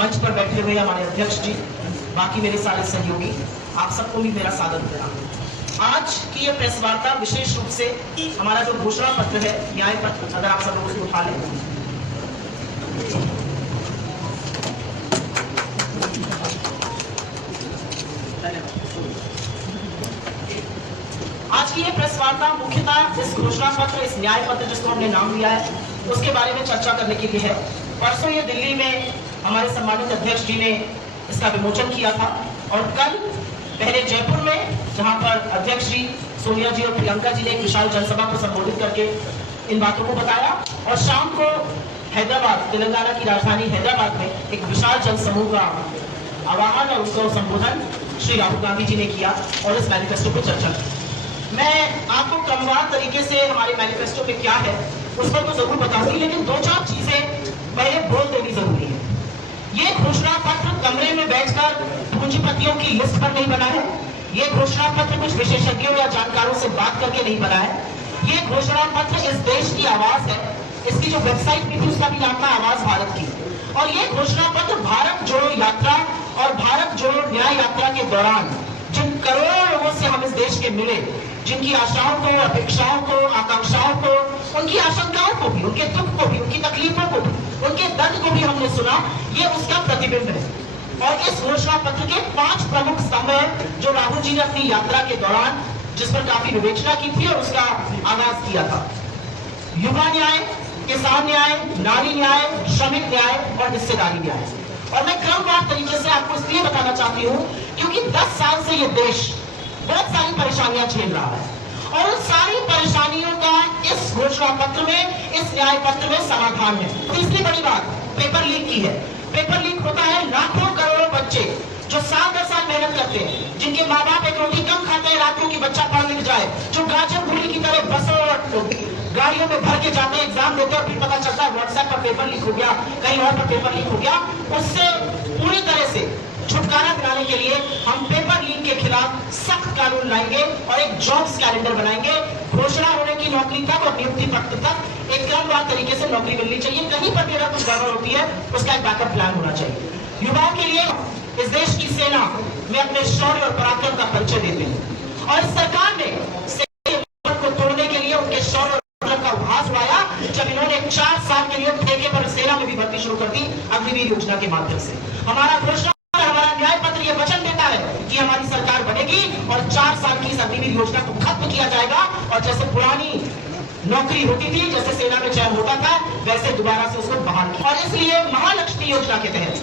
मंच पर बैठे हुए हमारे अध्यक्ष जी, बाकी मेरे सारे सहयोगी, आप सबको भी मेरा सादर प्रणाम। आज की ये प्रेस वार्ता विशेष रूप से हमारा जो घोषणा पत्र है, न्याय पत्र, अगर आप सब लोग उसे उठा लें। आज की ये प्रेस वार्ता मुख्यतः इस घोषणा पत्र, इस न्याय पत्र जिसको हमने नाम दिया है, उसके बारे में चर्चा करने के लिए है। परसों ये दिल्ली में हमारे सम्मानित अध्यक्ष जी ने इसका विमोचन किया था और कल पहले जयपुर में, जहां पर अध्यक्ष जी, सोनिया जी और प्रियंका जी ने एक विशाल जनसभा को संबोधित करके इन बातों को बताया, और शाम को हैदराबाद, तेलंगाना की राजधानी हैदराबाद में एक विशाल जनसमूह का आह्वान और उसका संबोधन श्री राहुल गांधी जी ने किया और इस मैनिफेस्टो पर चर्चा की। मैं आपको क्रमवार तरीके से हमारे मैनिफेस्टो में क्या है उस पर तो जरूर बताऊंगी, लेकिन दो चार चीजें पहले बोल देनी जरूरी है। ये घोषणा पत्र कमरे में बैठकर पूंजीपतियों की लिस्ट पर नहीं बना है। ये घोषणा पत्र कुछ विशेषज्ञों या जानकारों से बात करके नहीं बना है। ये घोषणा पत्र इस देश की आवाज है। इसकी जो वेबसाइट भी थी उसका भी नाम था आवाज भारत की। और ये घोषणा पत्र भारत जोड़ो यात्रा और भारत जोड़ो न्याय यात्रा के दौरान जिन करोड़ों लोगों से हम इस देश के मिले, जिनकी आशाओं को, अपेक्षाओं को, आकांक्षाओं को, उनकी आशंकाओं को भी, उनके दुख को भी, उनकी तकलीफों को भी, उनके दर्द को भी हमने सुना, ये उसका प्रतिबिंब है। और इस घोषणा पत्र के 5 प्रमुख स्तंभ हैं जो राहुल जी ने अपनी यात्रा के दौरान, जिस पर काफी विवेचना की थी और उसका आगाज किया था। युवा न्याय, किसान न्याय, नारी न्याय, श्रमिक न्याय और हिस्सेदारी न्याय। और मैं क्रमवार तरीके से आपको इसलिए बताना चाहती हूँ क्योंकि 10 साल से ये देश बहुत सारी परेशानियां झेल रहा है और उन सारी परेशानियों का इस घोषणा पत्र में, इस न्याय पत्र में समाधान है। तीसरी बड़ी बात पेपर लीक की है। पेपर लीक होता है, लाखों करोड़ों बच्चे जो साल दर साल मेहनत करते हैं, जिनके माँ बाप एक रोटी कम खाते हैं रात को कि बच्चा पढ़ लिख जाए, जो गाजर घुड़ी की तरह बसों और गाड़ियों में भर के जाते हैं, एग्जाम देते हैं, फिर पता चलता है व्हाट्सएप पर पेपर लीक हो गया, कहीं और पर पेपर लीक हो गया। उससे पूरी तरह से छुटकारा दिलाने के लिए हम पेपर लीक के खिलाफ सख्त कानून लाएंगे और एक जॉब्स कैलेंडर बनाएंगे। घोषणा होने की नौकरी तक और नियुक्ति पत्र तक एक क्रमवार तरीके से नौकरी मिलनी चाहिए। कहीं पर भी अगर कुछ गड़बड़ होती है उसका एक बैकअप प्लान होना चाहिए। युवाओं के लिए इस देश की सेना में अपने शौर्य और पराक्रम का परिचय देते हैं और सरकार ने सेना को तोड़ने के लिए उनके शौर्य और पराक्रम का उपहास उड़ाया जब इन्होंने 4 साल के लिए ठेके पर सेना में भी भर्ती शुरू कर दी अग्निवीर योजना के माध्यम से। हमारा घोषणा, हमारा न्याय पत्र ये वचन देता है कि हमारी सरकार बनेगी और 4 साल की इस अग्निवीर योजना को खत्म किया जाएगा और जैसे पुरानी नौकरी होती थी, जैसे सेना में चयन होता था, वैसे दोबारा से उसको बहाल किया। और इसलिए महालक्ष्मी योजना के तहत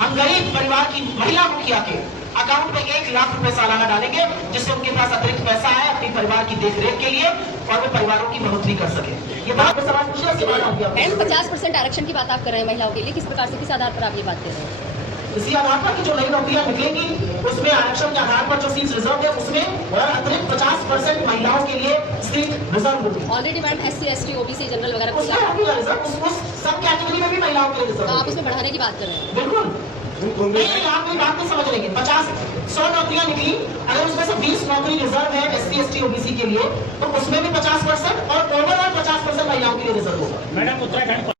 हम गरीब परिवार की महिला मुखिया के अकाउंट में 1 लाख रुपए सालाना डालेंगे, जिससे उनके पास अतिरिक्त पैसा है अपने परिवार की देखरेख के लिए और वो परिवारों की बढ़ोतरी कर सके। ये बात में सवाल पूछिए, इसके बाद 50% आरक्षण की बात आप कर रहे हैं महिलाओं के लिए, किस प्रकार से, किस आधार पर आप ये बात कर रहे हैं? इसी आधार पर कि जो नई नौकरियां निकलेंगी उसमें आरक्षण के आधार पर जो सीट रिजर्व है उसमें और अतिरिक्त 50% महिलाओं के लिए सीट रिजर्व होगी। Already madam SC, ST, OBC, general वगैरह उसमें होगी रिजर्व, उस सब कैटेगरी में भी महिलाओं के लिए रिजर्व। तो आप उसमें बढ़ाने की बात कर रहे हैं? बिल्कुल नहीं, आप मेरी बात नहीं समझ लेंगे। 100 नौकरियां निकली, अगर उसमें से 20 नौकरी रिजर्व है SC, ST, OBC के लिए, तो उसमें भी 50% और ओवरऑल 50% महिलाओं के लिए रिजर्व होगा। मैडम उत्तराखंड